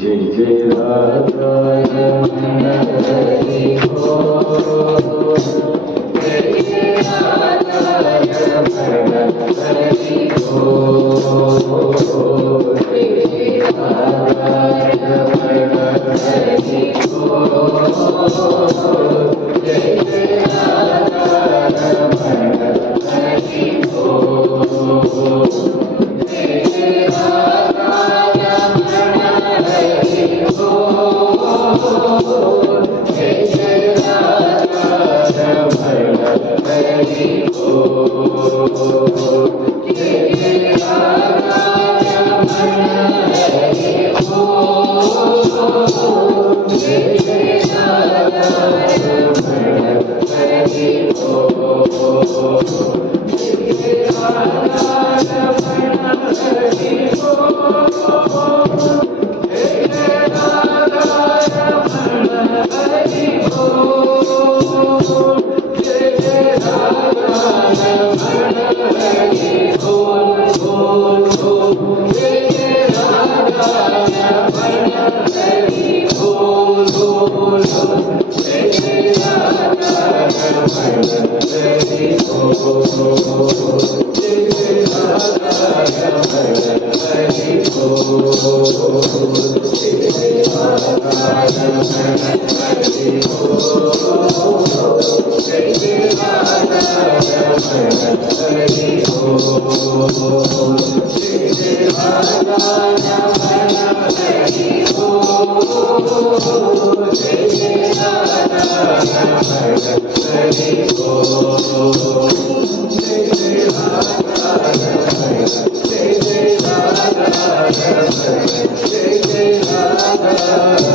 जय जय राधा रमण हरि बोल। जय जय राधा रमण हरि बोल। जय जय राधा रमण हरि बोल। जय जय राधा रमण हरि बोल। जय जय राधा रमण हरि बोल। जय जय राधा रमण हरि बोल। जय जय राधा रमण हरि बोल। जय जय राधा रमण हरि बोल। जय जय राधा रमण हरि बोल। जय जय राधा रमण हरि बोल। जय जय राधा रमण हरि बोल बोल बोल। जय जय राधा रमण हरि बोल बोल बोल। जय जय राधा रमण हरि बोल। जय जय राधा रमण हरि बोल। जय जय राधा रमण हरि बोल। जय जय राधा रमण हरि बोल। जय जय राधा रमण हरि बोल। जय जय राधा रमण हरि बोल। जय जय राधा रमण। जय जय राधा रमण। जय जय राधा